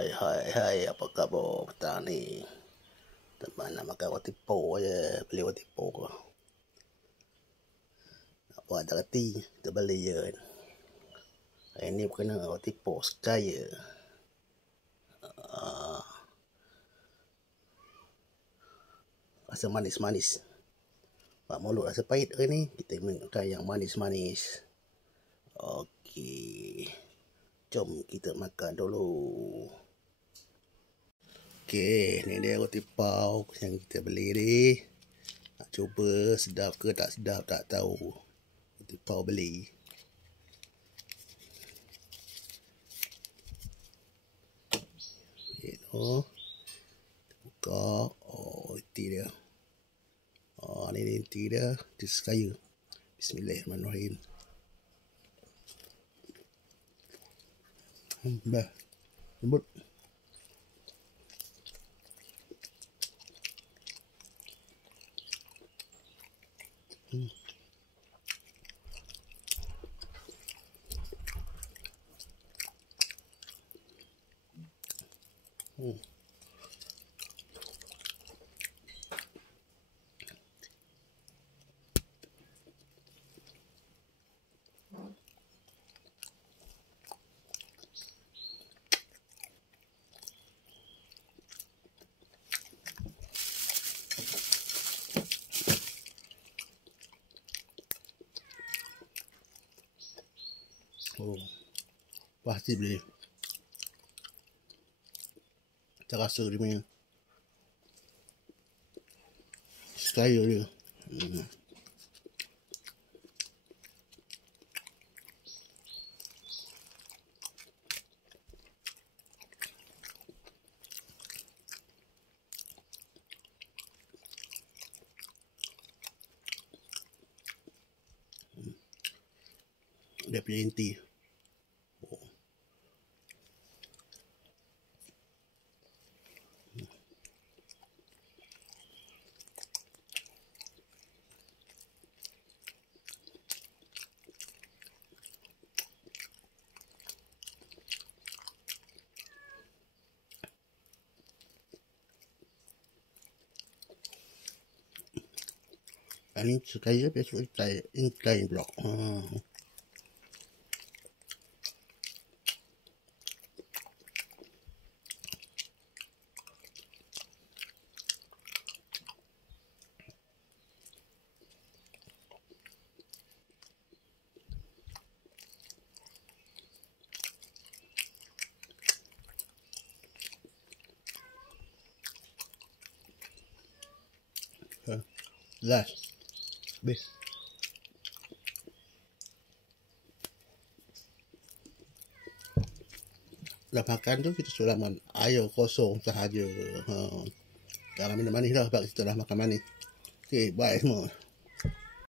Hai, apa khabar petang ni? Teman nak makan roti po je, beli roti po. Nak buat tak reti, kita beli je kan. Hari ni kena roti po sekaya. Rasa manis-manis. Pak mulut rasa pahit hari ni, kita makan yang manis-manis. Okey. Jom kita makan dulu. Okey, ni dia roti pau yang kita beli ni. Nak cuba sedap ke tak sedap tak tahu. Roti pau beli. Ini buka. Oh, roti dia. Oh, ni roti dia. Roti sekaya. Bismillahirrahmanirrahim. Bah, lembut. Oh, pasti beli. Terasa dia punya sekaya dia. Dia punya inti. Ini sekaya biasa ini kain blok. Last. Habis. Dah makan tu kita sudah makan air kosong sahaja. Jangan minum manis dah sebab kita dah makan manis. Okay, bye semua.